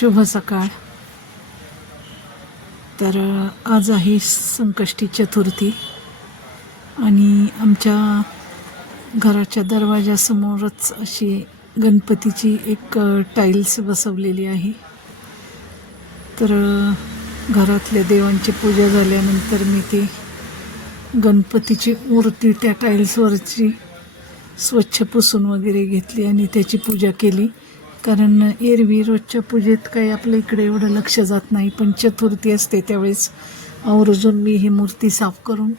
शुभ सकाळ. तर आज आहे संकष्टी चतुर्थी. आणि आमच्या घराच्या दरवाजासमोरच अशी गणपतीची एक टाईल्स बसवलेली आहे. तर घरातल्या देवांची पूजा झाल्यानंतर मी ती गणपतीची मूर्ती त्या टाईल्सवरची स्वच्छ पुसून वगैरे घेतली आणि त्याची पूजा केली. कारण एरवी रोजच्या पूजेत काही आपल्या इकडे एवढं लक्ष जात नाही पण चतुर्थी असते त्यावेळेस. आवर्जून मी ही मूर्ती साफ करून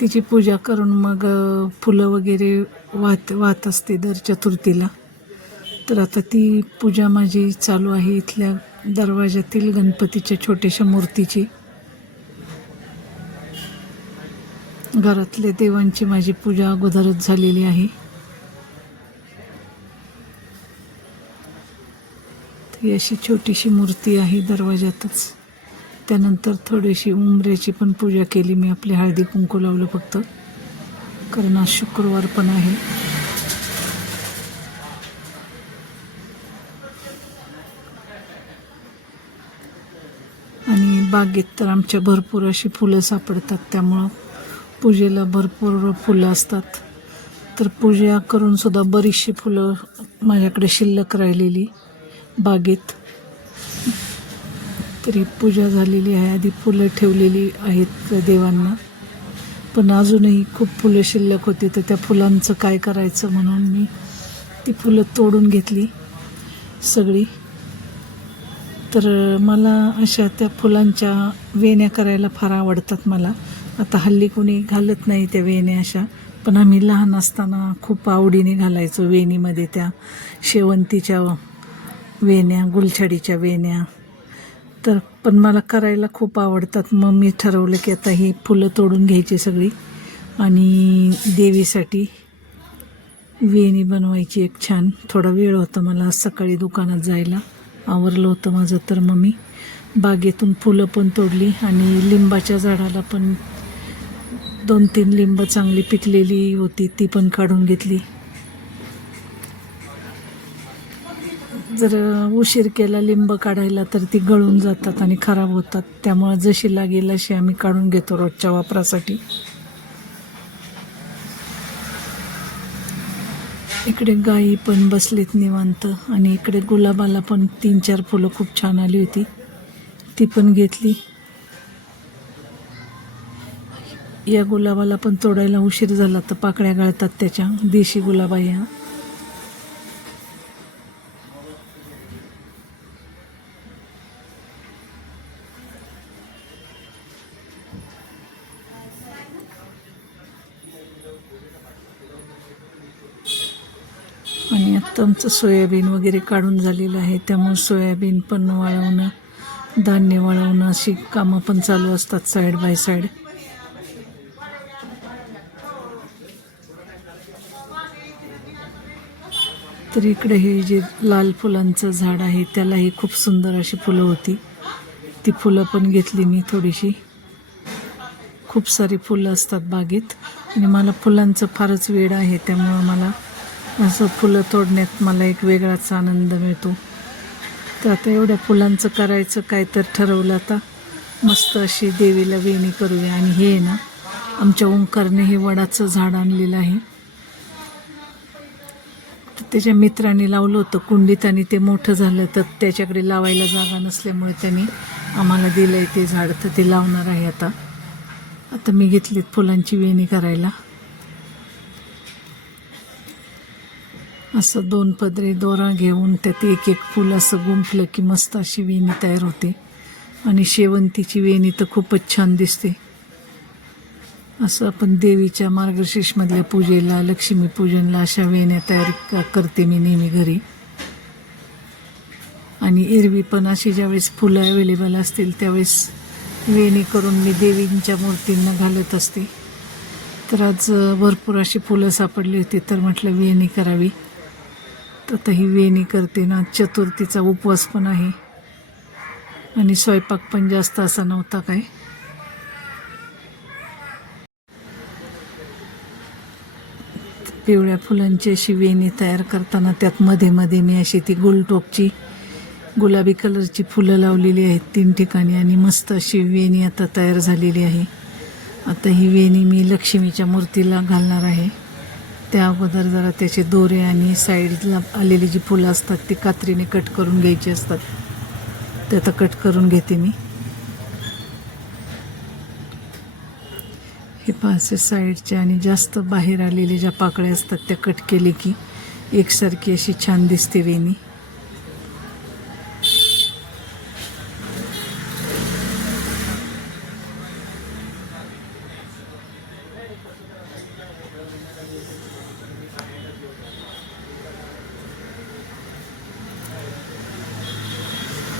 तिची पूजा करून मग फुलं वगैरे वाहत वाहत असते दर चतुर्थीला. तर आता ती पूजा माझी चालू आहे इथल्या दरवाजातील गणपतीच्या छोट्याशा मूर्तीची. घरातल्या देवांची माझी पूजा अगोदरच झालेली आहे. ही अशी छोटीशी मूर्ती आहे दरवाजातच त्यानंतर थोडीशी उंबऱ्याची पण पूजा केली मी आपली हळदी कुंकू लावलं फक्त. कारण आज शुक्रवार पण आहे. आणि बागेत तर आमच्या भरपूर अशी फुलं सापडतात त्यामुळं पूजेला भरपूर फुलं असतात. तर पूजा करूनसुद्धा बरीचशी फुलं माझ्याकडे शिल्लक राहिलेली. बागेत. तरी पूजा झालेली आहे आधी फुलं ठेवलेली आहेत देवांना. पण अजूनही खूप फुलं शिल्लक होती तर त्या फुलांचं काय करायचं म्हणून मी ती फुलं तोडून घेतली सगळी. तर मला अशा त्या फुलांच्या वेण्या करायला फार आवडतात मला. आता हल्ली कोणी घालत नाही त्या वेण्या अशा पण आम्ही लहान असताना खूप आवडीने घालायचो वेणीमध्ये त्या शेवंतीच्या वेण्या गुलछडीच्या वेण्या. तर पण मला करायला खूप आवडतात. मग मी ठरवलं की आता ही फुलं तोडून घ्यायची सगळी. आणि देवीसाठी वेणी बनवायची एक छान. थोडा वेळ होता मला सकाळी दुकानात जायला. आवरलं होतं माझं तर मग मी बागेतून फुलं पण तोडली आणि लिंबाच्या झाडाला पण दोन तीन लिंब चांगली पिकलेली होती ती पण काढून घेतली. जर उशीर केला लिंब काढायला तर ती गळून जातात आणि खराब होतात. त्यामुळं जशी लागेल अशी आम्ही काढून घेतो रोजच्या वापरासाठी. इकडे गायी पण बसलीत निवांत आणि इकडे गुलाबाला पण तीन चार फुलं खूप छान आली होती. ती पण घेतली. या गुलाबाला पण तोडायला उशीर झाला तर पाकळ्या गळतात त्याच्या. देशी गुलाबा ह्या आणि आत्ता आमचं सोयाबीन वगैरे काढून झालेलं आहे. त्यामुळे सोयाबीन पण वाळवणं धान्य वाळवणं अशी कामं पण चालू असतात साईड बाय साईड तर इकडे हे जे लाल फुलांचं झाड आहे त्यालाही खूप सुंदर अशी फुलं होती. ती फुलं पण घेतली मी थोडीशी. खूप सारी फुलं असतात बागेत. आणि मला फुलांचं फारच वेळ आहे त्यामुळं मला असं फुलं तोडण्यात मला एक वेगळाच आनंद मिळतो. तर आता एवढ्या फुलांचं करायचं काय तर ठरवलं आता. मस्त अशी देवीला वेणी करूया. आणि हे आहे ना आमच्या ओंकारने हे वडाचं झाड आणलेलं आहे. तर त्याच्या मित्राने लावलं होतं कुंडीत आणि ते मोठं झालं तर त्याच्याकडे लावायला जागा नसल्यामुळे त्यांनी आम्हाला दिलं आहे ते झाड. तर ते लावणार आहे आता. आता मी घेतलीत फुलांची वेणी करायला. असं दोन पदरी दोरा घेऊन त्यात एक एक फूल असं गुंफलं की मस्त अशी वेणी तयार होते. आणि शेवंतीची वेणी तर खूपच छान दिसते. असं आपण देवीच्या मार्गशीर्षमधल्या पूजेला लक्ष्मीपूजनला अशा वेण्या तयार करते मी नेहमी घरी. आणि एरवी पण अशी ज्यावेळेस फुलं अवेलेबल असतील त्यावेळेस वेणी करून मी देवींच्या मूर्तींना घालत असते. तर आज भरपूर अशी फुलं सापडली होती तर म्हटलं वेणी करावी. तर आता ही वेणी करते ना. चतुर्थीचा उपवास पण आहे. आणि स्वयंपाक पण जास्त असा नव्हता काय. पिवळ्या फुलांची अशी वेणी तयार करताना त्यात मध्ये मध्ये मी अशी ती गुलटोकची गुलाबी कलरची फुलं लावलेली आहेत तीन ठिकाणी आणि मस्त अशी वेणी आता तयार झालेली आहे. आता ही वेणी मी लक्ष्मीच्या मूर्तीला घालणार आहे. त्या अगोदर जरा त्याचे दोरे आणि साईडला आलेली जी फुलं असतात ती कात्रीने कट करून घ्यायची असतात. ते आता कट करून घेते मी. हे पाचशे साईडच्या आणि जास्त बाहेर आलेल्या ज्या पाकळ्या असतात त्या कट केले की एकसारखी अशी छान दिसते वेणी.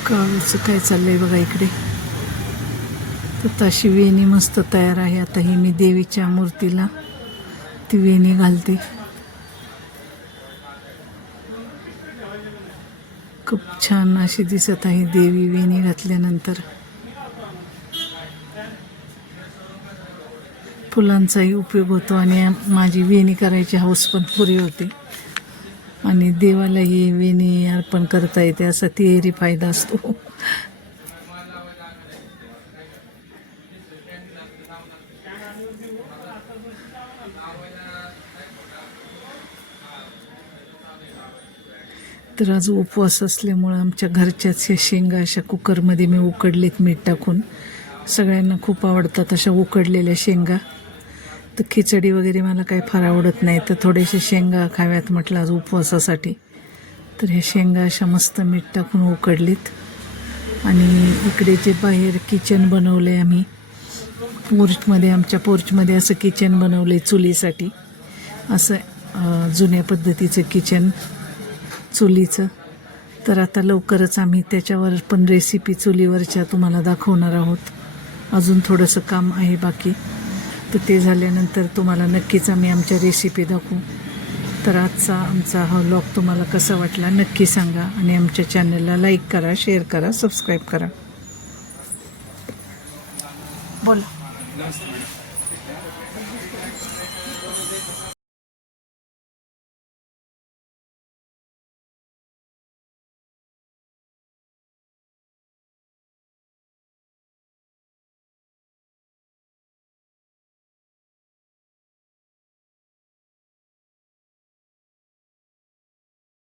काळूचं काय चाललंय बघा इकडे. तर तशी वेणी मस्त तयार आहे. आता ही मी देवीच्या मूर्तीला ती वेणी घालते. खूप छान अशी दिसत आहे देवी वेणी घातल्यानंतर. फुलांचाही उपयोग होतो आणि माझी वेणी करायची हौस पण पुरी होते. आणि देवालाही वेणी अर्पण करता येते असा तिहेरी फायदा असतो. तर आज उपवास असल्यामुळं आमच्या घरच्याच ह्या शेंगा अशा कुकरमध्ये मी उकडलेत मीठ टाकून. सगळ्यांना खूप आवडतात अशा उकडलेल्या शेंगा. तर खिचडी वगैरे मला काही फार आवडत नाही. तर थोडेसे शेंगा खाव्यात म्हटलं आज उपवासासाठी. तर हे शेंगा अशा मस्त मीठ टाकून उकडलीत. आणि इकडे जे बाहेर किचन बनवलं आहे आम्ही पोर्चमध्ये आमच्या पोर्चमध्ये असं किचन बनवलं आहे चुलीसाठी. असं जुन्या पद्धतीचं किचन चुलीचं. तर आता लवकरच आम्ही त्याच्यावर पण रेसिपी चुलीवरच्या तुम्हाला दाखवणार आहोत. अजून थोडंसं काम आहे बाकी. तर ते झाल्यानंतर तुम्हाला नक्कीच आम्ही आमच्या रेसिपी दाखवू. तर आजचा आमचा हा व्लॉग तुम्हाला कसा वाटला नक्की सांगा आणि आमच्या चॅनलला लाईक करा शेअर करा सबस्क्राईब करा. बोला.